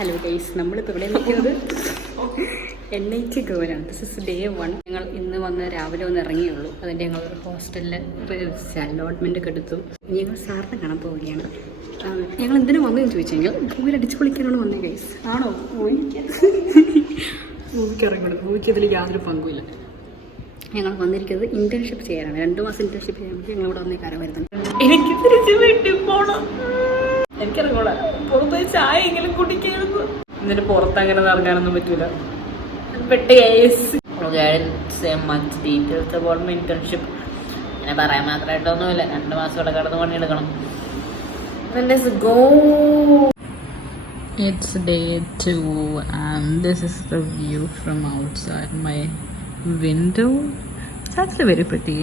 Hello guys, നമ്മളിപ്പോൾ ഇവിടെ നിൽക്കുന്നത് NIT ഗോവയിലാണ്. This is day 1. ഞങ്ങൾ ഇന്ന് വന്ന് രാവിലെ ഒന്ന് ഇറങ്ങിയുള്ളൂ. അതിൻ്റെ ഞങ്ങൾ ഹോസ്റ്റലിൽ അലോട്ട്മെൻ്റ് ഒക്കെ എടുത്തു. ഞങ്ങൾ സാറിനെ കാണാൻ പോവുകയാണ്. ഞങ്ങൾ എന്തിനാണ് വന്നതെന്ന് ചോദിച്ചു കഴിഞ്ഞാൽ മൂവിയിൽ അടിച്ചു പൊളിക്കാനാണ് വന്നത് ഗൈസ്. ആണോ? മൂവിക്ക് ഇറങ്ങണം. മൂവിക്ക് ഇതിൽ യാതൊരു പങ്കുമില്ല. ഞങ്ങൾ വന്നിരിക്കുന്നത് ഇന്റേൺഷിപ്പ് ചെയ്യാനാണ്. 2 മാസം ഇന്റേൺഷിപ്പ് ചെയ്യാൻ വേണ്ടി ഞങ്ങൾ ഇവിടെ വന്നേ കാര്യം വരുന്നത്. എനിക്ക് തിരിച്ച് വീട്ടിൽ പോകണം. എനിക്കറിഞ്ഞൂടാ, പുറത്ത് ചായ എങ്കിലും കുടിക്കായിരുന്നു. എന്നിട്ട് പുറത്ത് അങ്ങനെ ഇറങ്ങാനൊന്നും പറ്റൂല. ഇന്റേൺഷിപ്പ് അങ്ങനെ പറയാൻ മാത്രമായിട്ടൊന്നുമില്ല. 2 മാസം ഇവിടെ കടന്ന് പണിയെടുക്കണം. It's day 2 and this is the view from outside my window. It's actually very pretty.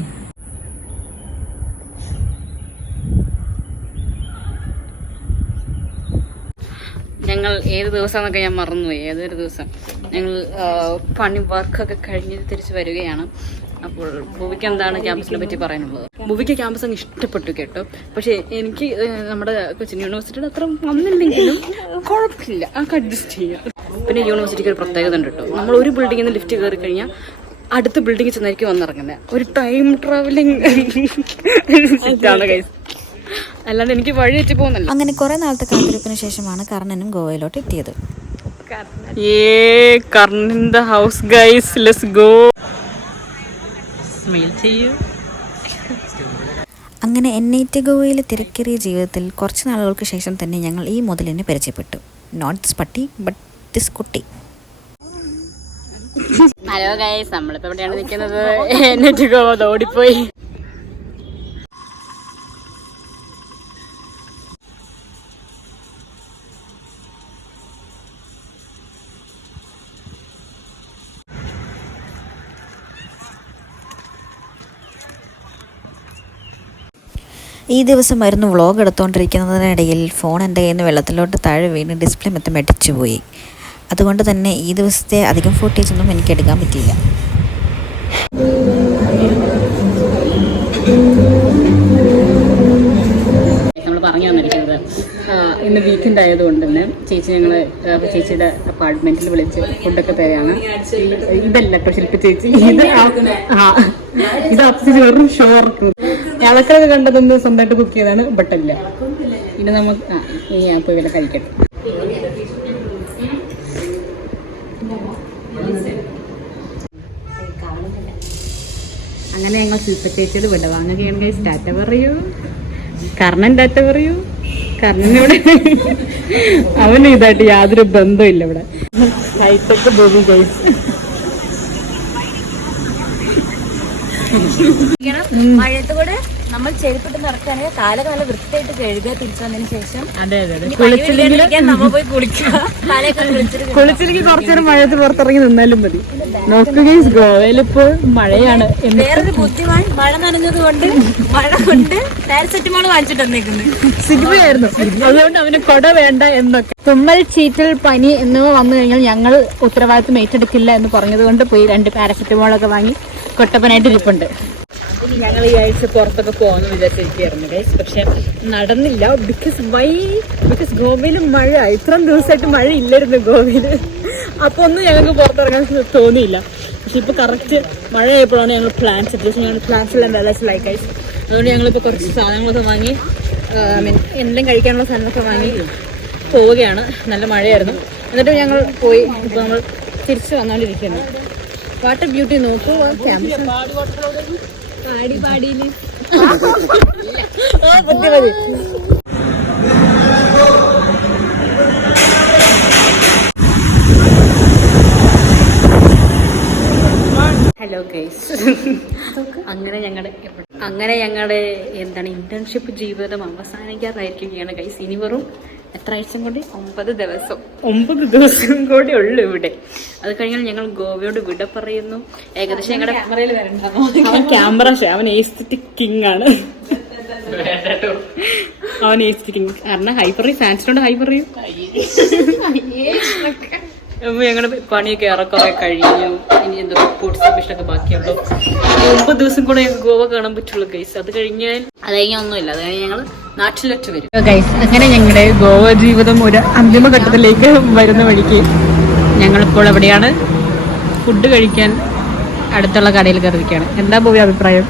ഞങ്ങൾ ഏത് ദിവസം എന്നൊക്കെ ഞാൻ മറന്നുപോയി. ഏതൊരു ദിവസം ഞങ്ങൾ പണി വർക്കൊക്കെ കഴിഞ്ഞ് തിരിച്ച് വരികയാണ്. അപ്പോൾ ഭൂവിക്ക് എന്താണ് ക്യാമ്പസിനെ പറ്റി പറയാനുള്ളത്? ഭൂവിക്ക് ക്യാമ്പസ് അങ്ങ് ഇഷ്ടപ്പെട്ടു കേട്ടോ. പക്ഷേ എനിക്ക് നമ്മുടെ കൊച്ചിൻ യൂണിവേഴ്സിറ്റിയുടെ അത്ര വന്നില്ലെങ്കിലും കുഴപ്പമില്ല, നമുക്ക് അഡ്ജസ്റ്റ് ചെയ്യാം. പിന്നെ യൂണിവേഴ്സിറ്റിക്ക് ഒരു പ്രത്യേകത ഉണ്ട് കേട്ടോ. നമ്മൾ ഒരു ബിൽഡിങ്ങിൽ നിന്ന് ലിഫ്റ്റ് കയറി കഴിഞ്ഞാൽ അടുത്ത ബിൽഡിങ്ങിൽ ചെന്നായിരിക്കും വന്നിറങ്ങുന്നത്. ഒരു ടൈം ട്രാവലിംഗ് ആണ് ഗൈസ്, അല്ലാണ്ട് എനിക്ക് വഴി തെറ്റി പോകുന്നില്ല. അങ്ങനെ കുറെ നാളത്തെ കാത്തിരിപ്പിന് ശേഷമാണ് കർണനും ഗോവയിലോട്ട് എത്തിയത്. House guys, let's go. Smell ചെയ്യൂ. അങ്ങനെ NIT ഗോവയിലെ തിരക്കേറിയ ജീവിതത്തിൽ കുറച്ച് നാളുകൾക്ക് ശേഷം തന്നെ ഞങ്ങൾ ഈ മുതലിനെ പരിചയപ്പെട്ടു. നോട്ട് ദിസ് പട്ടി ബട്ട് ദിസ് കുട്ടി. ഹലോ ഗൈസ്, നമ്മളിപ്പോ എവിടെയാണ് നിൽക്കുന്നത്? NIT ഗോവ ഓടിപ്പോയി. ഈ ദിവസമായിരുന്നു വ്ളോഗ് എടുത്തുകൊണ്ടിരിക്കുന്നതിനിടയിൽ ഫോൺ എൻ്റെ കയ്യിൽ നിന്ന് വെള്ളത്തിലോട്ട് താഴെ വീണ് ഡിസ്പ്ലേ മൊത്തം അടിച്ചു പോയി. അതുകൊണ്ട് തന്നെ ഈ ദിവസത്തെ അധികം ഫോട്ടേജ് ഒന്നും എനിക്ക് എടുക്കാൻ പറ്റിയില്ല. നമ്മൾ പറഞ്ഞു തന്നിരിക്കുന്നത് ഇന്ന് വീക്കെൻഡ് ആയതുകൊണ്ട് തന്നെ ചേച്ചിയുടെ അപ്പാർട്ട്മെന്റിൽ വിളിച്ച് ഫുഡൊക്കെ തരാണ്. ഇതല്ല കേട്ടോ ശില്പ ചേച്ചി, ഇത് ചേച്ചി വെറും ഷോർക്ക്. അതൊക്കെ കണ്ടതൊന്ന് സ്വന്തമായിട്ട് കുക്ക് ചെയ്താണ്, ബട്ടല്ല. ഇനി നമുക്ക് ഇനി ഞാൻ പോയി വില കഴിക്കട്ടെ. അങ്ങനെ ഞങ്ങൾ ശില്പ ചേച്ചിയുടെ വില വാങ്ങുകയാണ് ഗൈസ്. ടാറ്റ പറയൂ കർണൻ, ടാറ്റ പറയൂ. കർണനോട് അവന് ഇതായിട്ട് യാതൊരു ബന്ധമില്ല ഇവിടെ. Hi tech baby guys. മഴയത്തുകൂടെ നമ്മൾ ചെരുപ്പിട്ട് നടക്കുകയാണെങ്കിൽ കാലകാലം വൃത്തിയായിട്ട് കഴുകുക. തിരിച്ചു വന്നതിന് ശേഷം നമ്മൾ പോയി കുളിച്ചില്ലെങ്കിൽ കുറച്ചേരം മഴയത്ത് പുറത്തിറങ്ങി നിന്നാലും മതി. നോക്കുകയും ഗോവയിലിപ്പോൾ മഴയാണ്. വേറൊരു ബുദ്ധിമാൻ മഴ നനഞ്ഞത് കൊണ്ട് മഴ കൊണ്ട് പാരസെറ്റമോൾ വാങ്ങിച്ചിട്ട് വന്നേക്കുന്നത് സിനിമയായിരുന്നു. അതുകൊണ്ട് അവന് കൊട വേണ്ട എന്നൊക്കെ. തുമ്മൽ, ചീറ്റൽ, പനി എന്നിവ വന്നു കഴിഞ്ഞാൽ ഞങ്ങൾ ഉത്തരവാദിത്വം ഏറ്റെടുക്കില്ല എന്ന് പറഞ്ഞതുകൊണ്ട് പോയി 2 പാരസെറ്റമോളൊക്കെ വാങ്ങി കൊട്ടപ്പനായിട്ട് ഇരിപ്പുണ്ട്. ഞങ്ങൾ ഈ ആഴ്ച പുറത്തൊക്കെ പോകാമെന്ന് വിചാരിച്ചിരിക്കുകയായിരുന്നു ഗൈസ്, പക്ഷെ നടന്നില്ല. ബിക്കോസ് ഗോവയിൽ മഴ, ഇത്രയും ദിവസമായിട്ട് മഴ ഇല്ലായിരുന്നു ഗോവയിൽ. അപ്പോൾ ഒന്നും ഞങ്ങൾക്ക് പുറത്തിറങ്ങാൻ തോന്നിയില്ല. പക്ഷെ ഇപ്പോൾ കറക്റ്റ് മഴയായപ്പോഴാണ് ഞങ്ങൾ പ്ലാൻസ് ഇട്ടത്. ഞങ്ങൾ പ്ലാൻസെല്ലാം ഡാലാസിലായി ഗൈസ്. അതുകൊണ്ട് ഞങ്ങളിപ്പോൾ കുറച്ച് സാധനങ്ങളൊക്കെ വാങ്ങി, എന്തെങ്കിലും കഴിക്കാനുള്ള സാധനങ്ങളൊക്കെ വാങ്ങി പോവുകയാണ്. നല്ല മഴയായിരുന്നു. എന്നിട്ട് ഞങ്ങൾ പോയി. ഇപ്പോൾ നമ്മൾ തിരിച്ച് വന്നുകൊണ്ടിരിക്കുകയാണ്. വാട്ടർ ബ്യൂട്ടി നോക്കൂ. ക്യാമ്പസ് പാടിയില് മതി. ഹലോ ഗൈസ്, അങ്ങനെ ഞങ്ങളുടെ എന്താണ് ഇന്റേൺഷിപ്പ് ജീവിതം അവസാനിക്കാറായിരിക്കുകയാണ് ഗൈസ്. ഇനി വെറും എത്ര ആഴ്ച കൂടി? 9 ദിവസം കൂടി ഉള്ളു ഇവിടെ. അത് കഴിഞ്ഞാൽ ഞങ്ങൾ ഗോവയോട് വിട പറയുന്നു. ഏകദേശം ഞങ്ങളുടെ ക്യാമറ അവൻ എസ്തെറ്റിക് കിങ് ആണ്. അവൻ എസ്തെറ്റിക് കിങ് കാരണം ഹൈ പറയും, ഫാൻസിനോട് ഹൈ പറയും. അപ്പോൾ ഞങ്ങളുടെ പണിയൊക്കെ ഏറെക്കുറെ കഴിഞ്ഞു. ഇനി എന്തോ റിപ്പോർട്ട് സബ്മിഷനൊക്കെ ബാക്കിയുള്ളൂ. 9 ദിവസം കൂടെ ഞങ്ങൾക്ക് ഗോവ കാണാൻ പറ്റുള്ളൂ ഗൈസ്. അത് കഴിഞ്ഞാൽ ഒന്നുമില്ല. അത് കഴിഞ്ഞ് ഞങ്ങൾ നാട്ടിലൊട്ട് വരും. ഗൈസ്, അങ്ങനെ ഞങ്ങളുടെ ഗോവ ജീവിതം ഒരു അന്തിമഘട്ടത്തിലേക്ക് വരുന്ന വഴിക്ക് ഞങ്ങളിപ്പോൾ എവിടെയാണ്? ഫുഡ് കഴിക്കാൻ അടുത്തുള്ള കടയിൽ കയറിയിരിക്കുകയാണ്. എന്താ പോയി അഭിപ്രായം?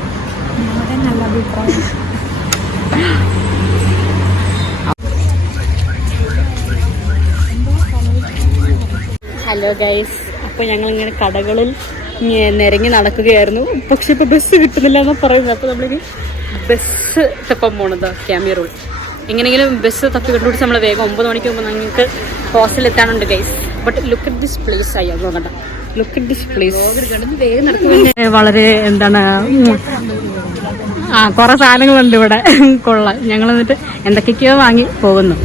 ഹലോ ഗൈസ്, അപ്പോൾ ഞങ്ങളിങ്ങനെ കടകളിൽ നിരങ്ങി നടക്കുകയായിരുന്നു. പക്ഷെ ഇപ്പോൾ ബസ് കിട്ടുന്നില്ല എന്നാണ് പറയുന്നത്. അപ്പോൾ നമ്മളിനി ബസ് തപ്പാൻ പോണത് ക്യാമിയറോൾ. എങ്ങനെയെങ്കിലും ബസ് തപ്പി കണ്ടുപിടിച്ച് നമ്മൾ വേഗം 9 മണിക്ക് മുമ്പ് ഞങ്ങൾക്ക് ഹോസ്റ്റലിൽ എത്താനുണ്ട് guys. But look at this place. ആയി അത് നോക്കണ്ട, ലുക്ക് അറ്റ് ദിസ് പ്ലേസ്. വളരെ എന്താണ്, കുറെ സാധനങ്ങളുണ്ട് ഇവിടെ. കൊള്ളാം. ഞങ്ങൾ എന്നിട്ട് എന്തൊക്കെയൊക്കെയോ വാങ്ങി പോകുന്നു.